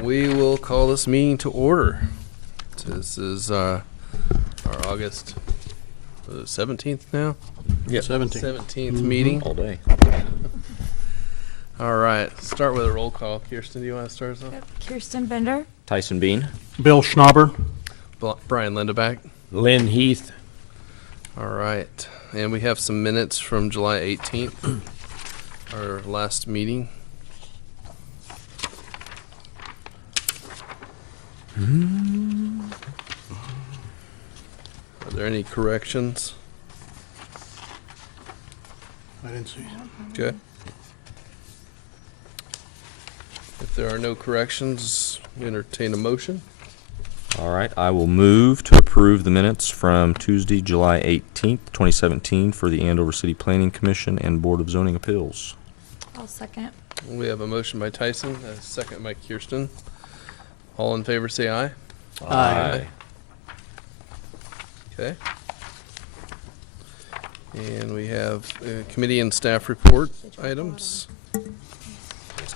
We will call this meeting to order. This is our August 17th now? Yeah, 17th meeting. all day. All right, start with a roll call. Kirsten, do you want to start us off? Yep. Kirsten Bender, Tyson Bean. Bill Schnauber. Brian Lindeback. Lynn Heath. All right, and we have some minutes from July 18th, our last meeting. Are there any corrections? I didn't see. Okay. If there are no corrections, we entertain a motion. All right, I will move to approve the minutes from Tuesday, July 18th, 2017 for the Andover City Planning Commission and Board of Zoning Appeals. I'll second. We have a motion by Tyson, a second by Kirsten. All in favor say aye. Aye. Okay. And we have committee and staff report items.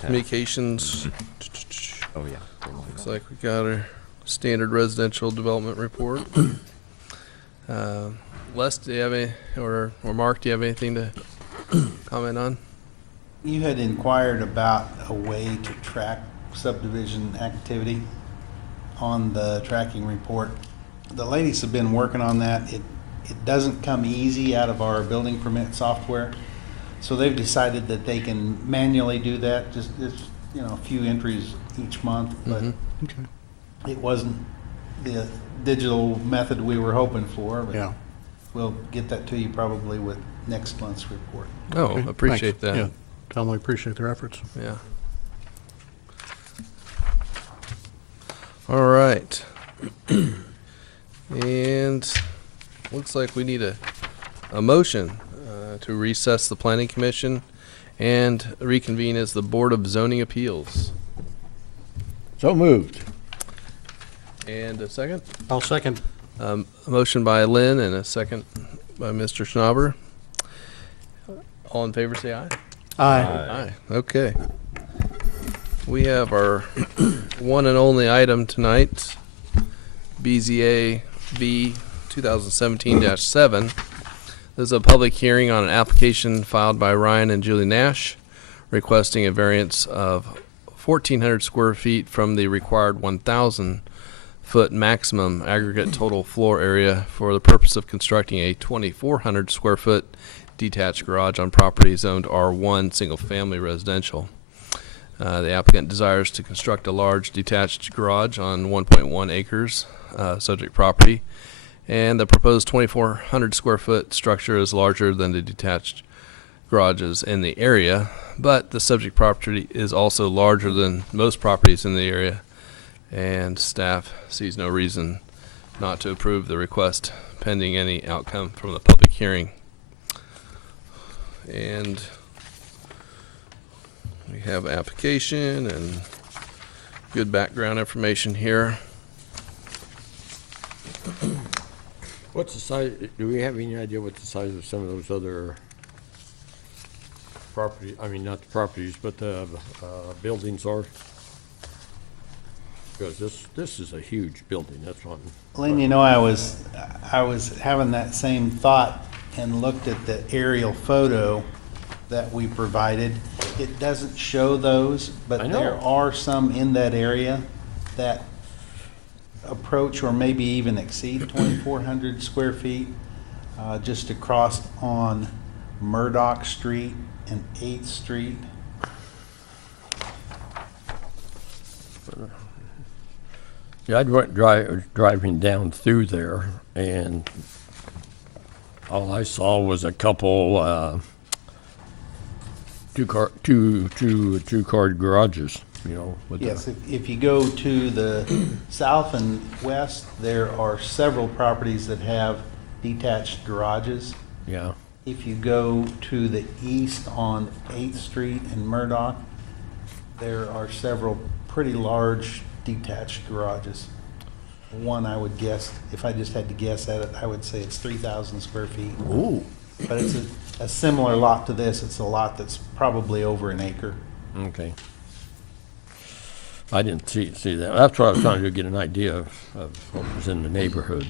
Communications, Oh, yeah. looks like we got our standard residential development report. Les, do you have any, or Mark, do you have anything to comment on? You had inquired about a way to track subdivision activity on the tracking report. The ladies have been working on that. It doesn't come easy out of our building permit software. So they've decided that they can manually do that, just a few entries each month, but Okay. it wasn't the digital method we were hoping for. But Yeah. we'll get that to you probably with next month's report. Oh, Okay, appreciate thanks. that. Yeah. Tell them we appreciate their efforts. Yeah. All right. And looks like we need a motion to recess the planning commission and reconvene as the Board of Zoning Appeals. So moved. And a second? I'll second. A motion by Lynn and a second by Mr. Schnauber. All in favor say aye. Aye. Aye. Okay. We have our one and only item tonight, BZA V 2017-7. This is a public hearing on an application filed by Ryan and Julie Nash requesting a variance of 1,400 square feet from the required 1,000 foot maximum aggregate total floor area for the purpose of constructing a 2,400 square foot detached garage on property zoned R1 single family residential. The applicant desires to construct a large detached garage on 1.1 acres subject property, and the proposed 2,400 square foot structure is larger than the detached garages in the area, but the subject property is also larger than most properties in the area, and staff sees no reason not to approve the request pending any outcome from the public hearing. And we have application and good background information here. What's the size, do we have any idea what the size of some of those other property, I mean, not the properties, but the buildings are? Because this is a huge building, that's one. Lynn, I was having that same thought and looked at the aerial photo that we provided. It doesn't show those, but I know. there are some in that area that approach or maybe even exceed 2,400 square feet, just across on Murdoch Street and 8th Street. Yeah, I went driving down through there, and all I saw was a couple, two-car garages, with the- Yes, if you go to the south and west, there are several properties that have detached garages. yeah. If you go to the east on 8th Street and Murdoch, there are several pretty large detached garages. One, I would guess, if I just had to guess at it, I would say it's 3,000 square feet. Ooh. But it's a similar lot to this. It's a lot that's probably over an acre. Okay. I didn't see that. That's what I was trying to get an idea of what was in the neighborhood.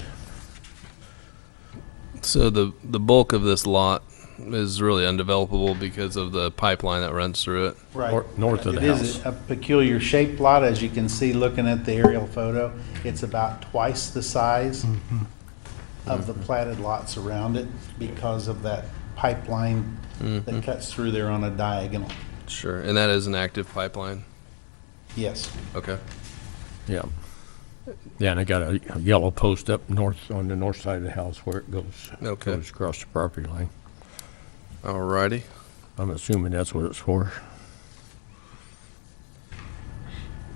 So the bulk of this lot is really undevelopable because of the pipeline that runs through it. Right. North of the It is house. a peculiar shaped lot, as you can see looking at the aerial photo. It's about twice the size of the platted lots around it because of that pipeline that cuts through there on a diagonal. Sure, and that is an active pipeline. Yes. Okay. Yeah. Yeah, and I got a yellow post up north, on the north side of the house where it goes. Okay. Goes across the property line. Alrighty. I'm assuming that's what it's for.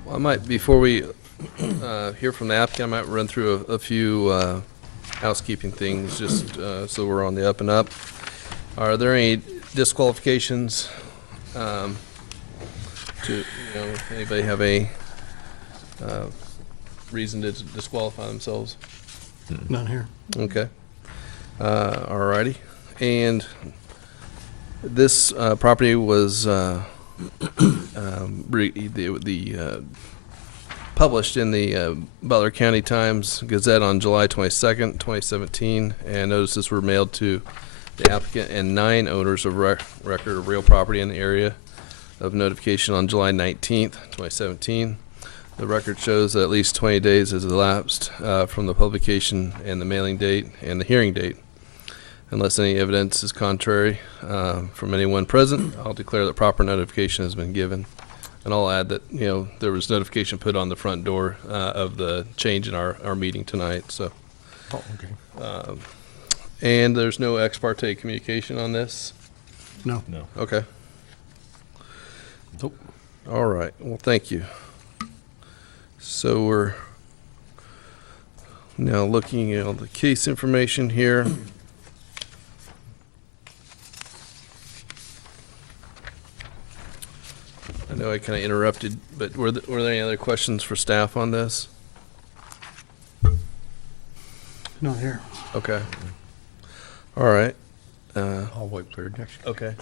Well, I might, before we hear from the applicant, I might run through a few housekeeping things, just so we're on the up and up. Are there any disqualifications? If anybody have a reason to disqualify themselves? None here. Okay. Alrighty. And this property was published in the Butler County Times Gazette on July 22nd, 2017, and notices were mailed to the applicant and 9 owners of record of real property in the area of notification on July 19th, 2017. The record shows that at least 20 days has elapsed from the publication and the mailing date and the hearing date. Unless any evidence is contrary from anyone present, I'll declare that proper notification has been given. And I'll add that, there was notification put on the front door of the change in our meeting tonight, so. Oh, okay. And there's no ex parte communication on this? No. Okay. Nope. All right. Well, thank you. So we're now looking at the case information here. I know I kind of interrupted, but were there any other questions for staff on this? Not here. Okay. All right. I'll wait for the next. Okay.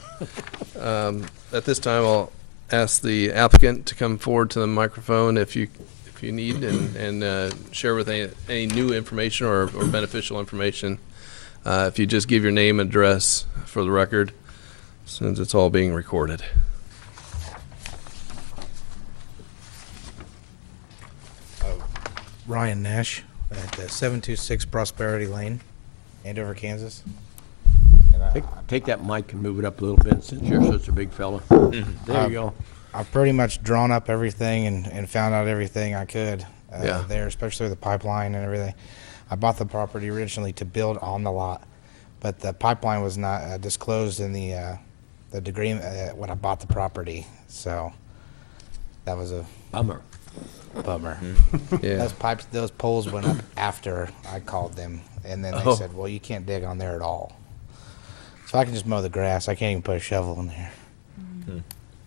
At this time, I'll ask the applicant to come forward to the microphone if you need and share with any new information or beneficial information. If you just give your name and address for the record, since it's all being recorded. Ryan Nash at 726 Prosperity Lane, Andover, Kansas. And Take that mic and move it up a little bit since you're such a big fella. There you go. I've pretty much drawn up everything and found out everything I could Yeah. there, especially the pipeline and everything. I bought the property originally to build on the lot, but the pipeline was not disclosed in the degree when I bought the property. So that was a Bummer. bummer. Yeah. Those poles went up after I called them, and then they said, "Well, you can't dig on there at all." So I can just mow the grass. I can't even put a shovel in there.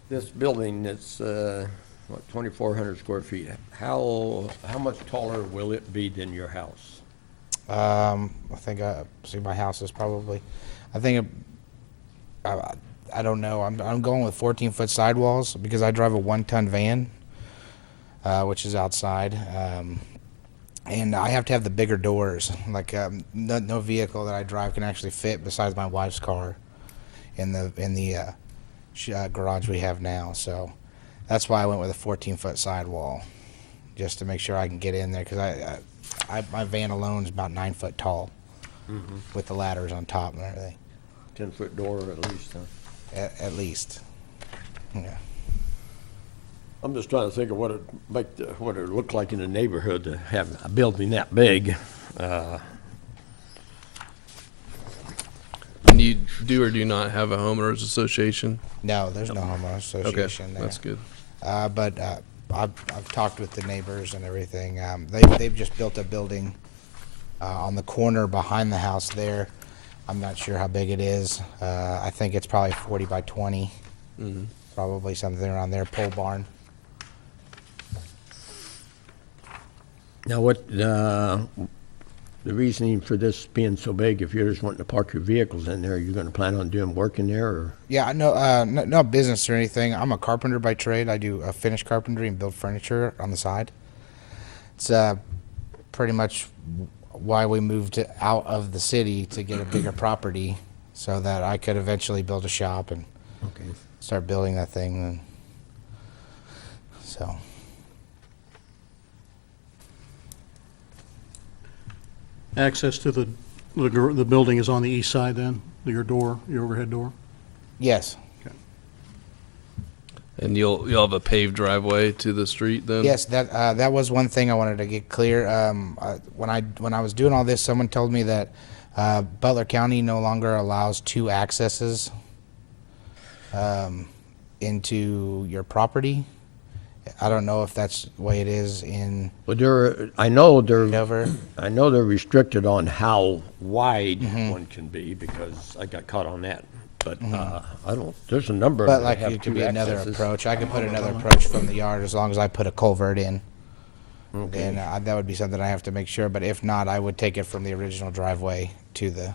This building, it's, 2,400 square feet. How much taller will it be than your house? I think see my house is probably, I think I don't know. I'm going with 14-foot sidewalls because I drive a 1-ton van, which is outside, and I have to have the bigger doors. Like no vehicle that I drive can actually fit besides my wife's car in the garage we have now. So that's why I went with a 14-foot sidewall, just to make sure I can get in there because my van alone is about 9 foot tall, with the ladders on top and everything. 10-foot door at least, huh? At least, yeah. I'm just trying to think of what it would look like in the neighborhood to have a building that big. And you do or do not have a homeowners association? No, there's no homeowners Okay, association there. that's good. But I've talked with the neighbors and everything. They've just built a building on the corner behind the house there. I'm not sure how big it is. I think it's probably 40 by 20. Probably something around there. Pole barn. Now, what, the reasoning for this being so big, if you're just wanting to park your vehicles in there, you're gonna plan on doing work in there, or? Yeah, no business or anything. I'm a carpenter by trade. I do finish carpentry and build furniture on the side. It's pretty much why we moved out of the city, to get a bigger property so that I could eventually build a shop and Okay. start building that thing. And so, Access to the building is on the east side then, your door, your overhead door? yes. And you'll have a paved driveway to the street then? Yes, that was one thing I wanted to get clear. When I was doing all this, someone told me that Butler County no longer allows two accesses into your property. I don't know if that's the way it is in Well, I know Dover. they're restricted on how wide one can be, because I got caught on that. But, there's a number of But them that like have it could two be another accesses. approach. I could put another approach from the yard as long as I put a culvert in. Okay. Then that would be something I have to make sure. But if not, I would take it from the original driveway to the.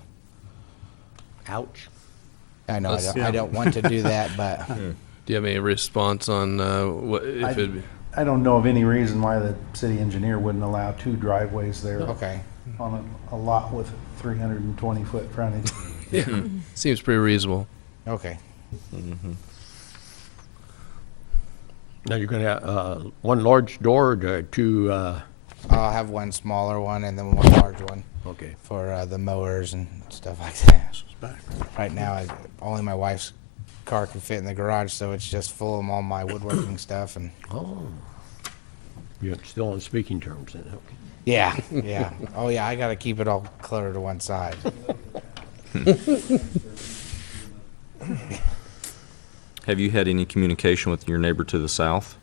Ouch. I know Let's- I don't want to do that, but Do you have any response on what if it? I don't know of any reason why the city engineer wouldn't allow two driveways there okay. on a lot with 320-foot frontage. Seems pretty reasonable. Okay. Now, you're gonna have one large door, or two, I'll have one smaller one and then one large one okay. for the mowers and stuff like that. It's back. Right now, only my wife's car can fit in the garage, so it's just full of all my woodworking stuff. And Oh. You're still on speaking terms then, okay. yeah, yeah. Oh yeah, I got to keep it all clear to one side. Have you had any communication with your neighbor to the south?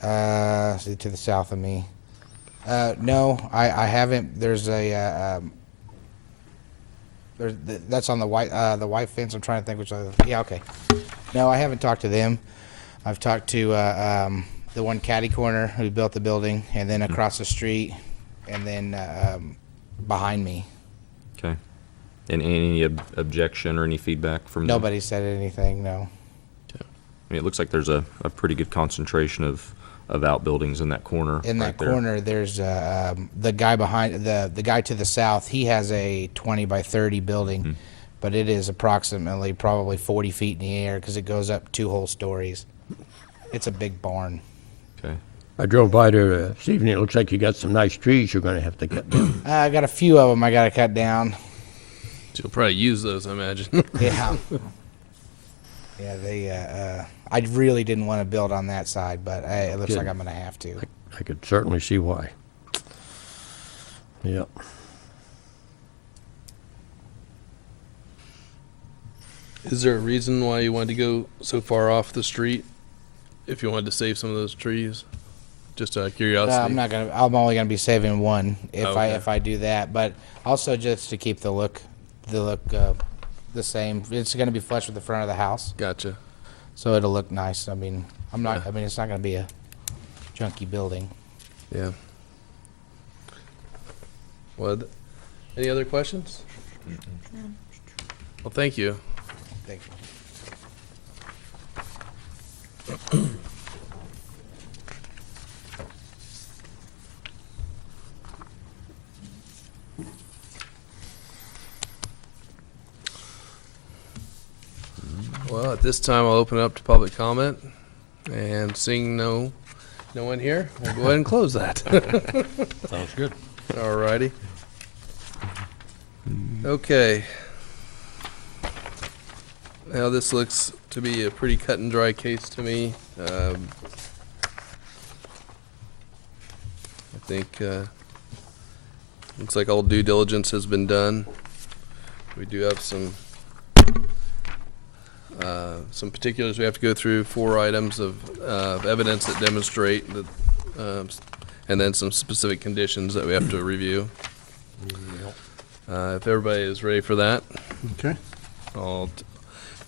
See, to the south of me. No, I haven't. There's that's on the white fence. I'm trying to think which other. Yeah, okay. No, I haven't talked to them. I've talked to the one catty corner who built the building, and then across the street, and then behind me. Okay. And any objection or any feedback from them? Nobody said anything. No. I mean, it looks like there's a pretty good concentration of outbuildings in that corner. In that right there. corner, there's the guy behind the guy to the south. He has a 20 by 30 building, but it is approximately probably 40 feet in the air because it goes up 2 whole stories. It's a big barn. Okay. I drove by there this evening. It looks like you got some nice trees you're gonna have to cut down. I got a few of them I got to cut down. You'll probably use those, I imagine. Yeah. Yeah, they. I really didn't want to build on that side, but it looks Good. like I'm going to have to. I could certainly see why. Yep. Is there a reason why you wanted to go so far off the street? If you wanted to save some of those trees, just out of curiosity. I'm not gonna. I'm only gonna be saving one Okay. if I do that. But also just to keep the look the same. It's gonna be flush with the front of the house, Gotcha. so it'll look nice. I mean, I'm not. I mean, it's not gonna be a junky building. Yeah. Well, any other questions? Well, thank you. Thank you. Well, at this time, I'll open it up to public comment, and seeing no one here, we'll go ahead and close that. Sounds good. Alrighty. Okay. Now this looks to be a pretty cut and dry case to me. I think looks like all due diligence has been done. We do have some particulars we have to go through. 4 items of evidence that demonstrate that, and then some specific conditions that we have to review. If everybody is ready for that, Okay. I'll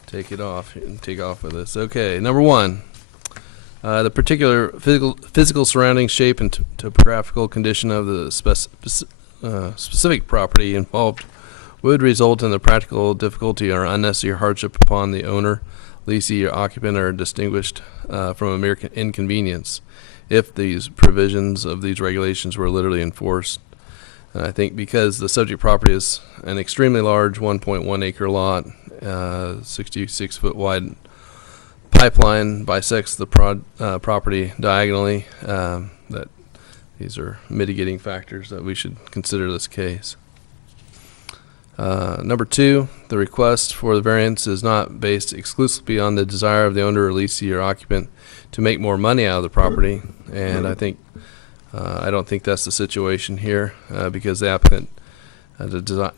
take it off and take off with this. Okay, number 1. The particular physical surrounding shape and topographical condition of the specific property involved would result in the practical difficulty or unnecessary hardship upon the owner, leasee, or occupant are distinguished from a mere inconvenience if these provisions of these regulations were literally enforced. And I think because the subject property is an extremely large 1.1 acre lot, 66 foot wide pipeline bisects the property diagonally, that these are mitigating factors that we should consider this case. Number 2, the request for the variance is not based exclusively on the desire of the owner or leasee or occupant to make more money out of the property, and I don't think that's the situation here, because the applicant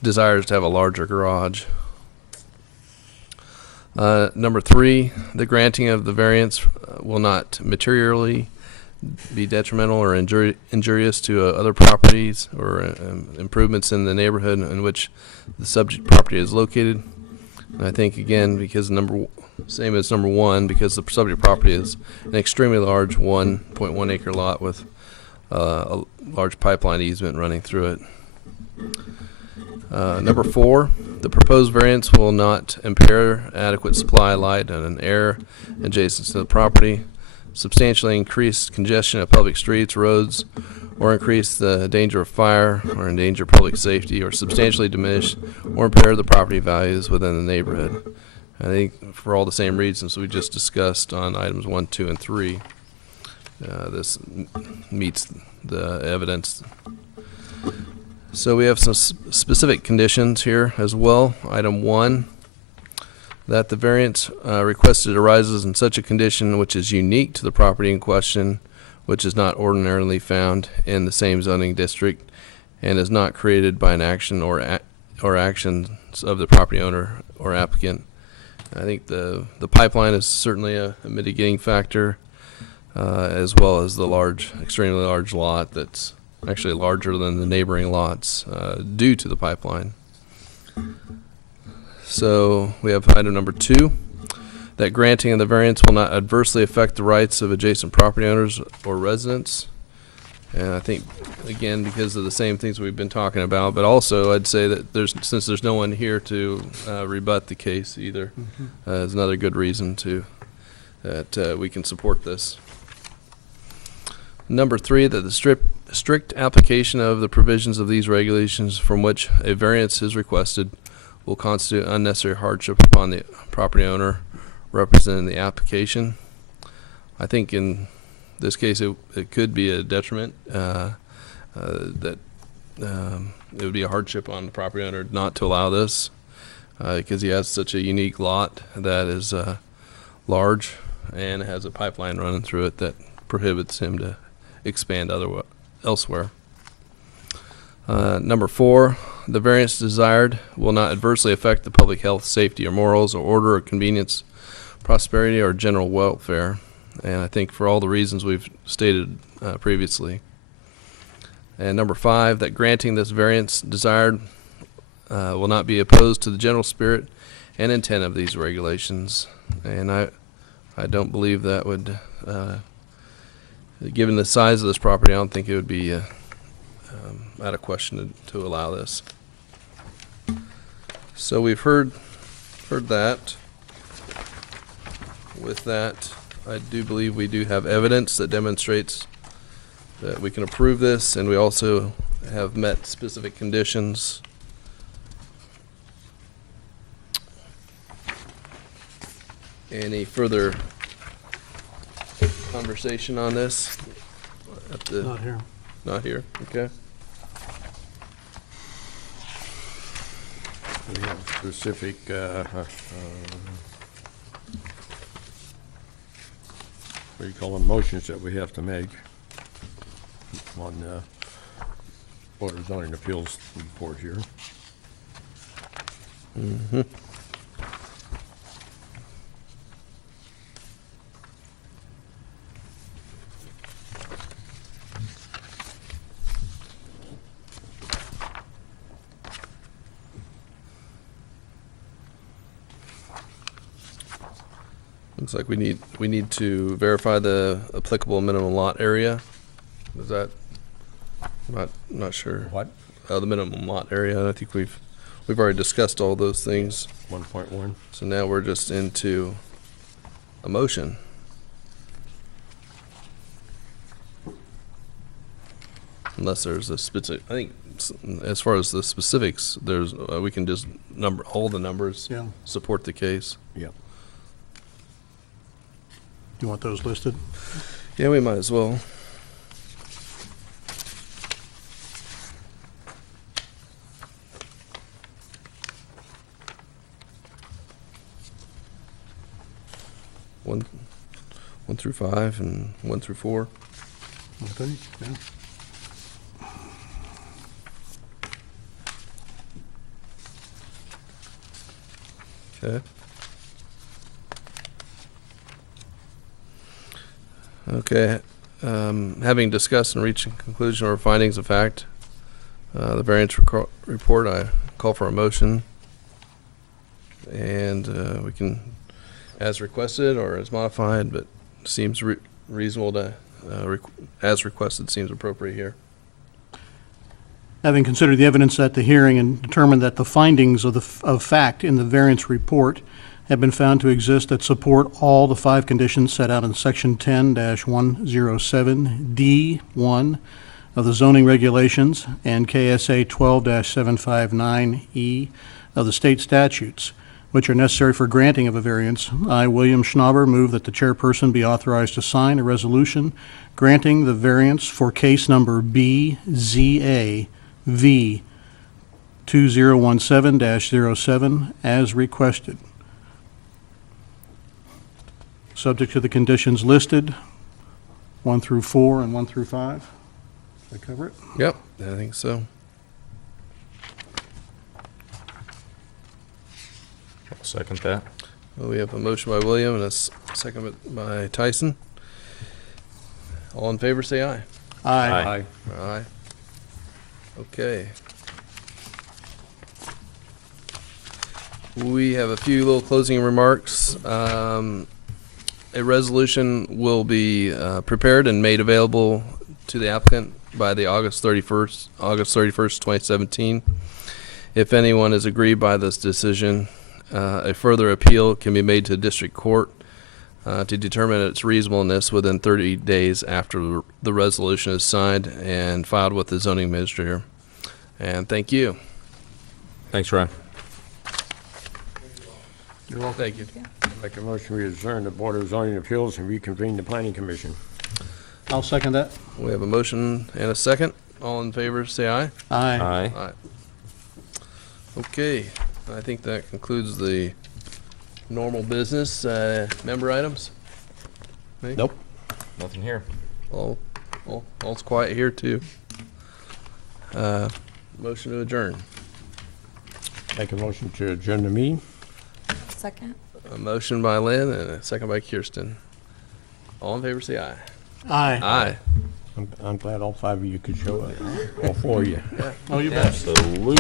desires to have a larger garage. Number 3, the granting of the variance will not materially be detrimental or injurious to other properties or improvements in the neighborhood in which the subject property is located. And I think, again, because same as number 1, because the subject property is an extremely large 1.1 acre lot with a large pipeline easement running through it. Number 4, the proposed variance will not impair adequate supply of light and air adjacent to the property, substantially increase congestion of public streets, roads, or increase the danger of fire or endanger public safety, or substantially diminish or impair the property values within the neighborhood. I think for all the same reasons we just discussed on items 1, 2, and 3, this meets the evidence. So we have some specific conditions here as well. Item 1, that the variance requested arises in such a condition which is unique to the property in question, which is not ordinarily found in the same zoning district, and is not created by an action or actions of the property owner or applicant. I think the pipeline is certainly a mitigating factor, as well as the extremely large lot that's actually larger than the neighboring lots due to the pipeline. So we have item number 2, that granting of the variance will not adversely affect the rights of adjacent property owners or residents. And I think, again, because of the same things we've been talking about, but also I'd say that since there's no one here to rebut the case either, is another good reason that we can support this. Number 3, that the strict application of the provisions of these regulations from which a variance is requested will constitute unnecessary hardship upon the property owner representing the application. I think in this case it could be a detriment, that it would be a hardship on the property owner not to allow this, because he has such a unique lot that is large and has a pipeline running through it that prohibits him to expand elsewhere. Number 4, the variance desired will not adversely affect the public health, safety, or morals, or order, or convenience, prosperity, or general welfare. And I think for all the reasons we've stated previously. And number 5, that granting this variance desired will not be opposed to the general spirit and intent of these regulations. And I don't believe that would, given the size of this property, I don't think it would be out of question to allow this. So we've heard that. With that, I do believe we do have evidence that demonstrates that we can approve this, and we also have met specific conditions. Any further conversation on this? Not here. Not here, okay. We have specific, what do you call them, motions that we have to make on Board of Zoning Appeals report here. Mm-hmm. Looks like we need to verify the applicable minimum lot area. Is that, not sure. What? the minimum lot area. And I think we've already discussed all those things. 1.1. So now we're just into a motion. Unless there's a specific, I think as far as the specifics, there's, we can just number, all the numbers, Yeah. support the case. Yep. You want those listed? Yeah, we might as well. One through 5 and 1 through 4. Okay, yeah. Okay. Okay, having discussed and reached a conclusion or findings of fact, the variance report, I call for a motion. And we can, as requested or as modified, but seems reasonable to, as requested seems appropriate here. Having considered the evidence at the hearing and determined that the findings of fact in the variance report have been found to exist that support all the 5 conditions set out in Section 10-107D1 of the zoning regulations and KSA 12-759E of the state statutes, which are necessary for granting of a variance, I, William Schnauber, move that the chairperson be authorized to sign a resolution granting the variance for case number BZA V 2017-07 as requested. Subject to the conditions listed, 1 through 4 and 1 through 5. Did I cover it? Yep, I think so. I'll second that. Well, we have a motion by William and a second by Tyson. All in favor, say aye. Aye. Aye. Okay. We have a few little closing remarks. A resolution will be prepared and made available to the applicant by the August 31st, 2017. If anyone is aggrieved by this decision, a further appeal can be made to district court to determine its reasonableness within 30 days after the resolution is signed and filed with the zoning administrator. And thank you. Thanks, Ryan. You're welcome. Thank you. Make a motion, we adjourn the Board of Zoning Appeals and reconvene the Planning Commission. I'll second that. We have a motion and a second. All in favor, say aye. Aye. Aye. Aye. Okay, I think that concludes the normal business, member items. Me? Nope. Nothing here. All's quiet here too. Motion to adjourn. Make a motion to adjourn the meeting. Second. A motion by Lynn and a second by Kirsten. All in favor, say aye. Aye. Aye. I'm glad all 5 of you could show up. All 4 of you. Oh, you bet. Absolutely.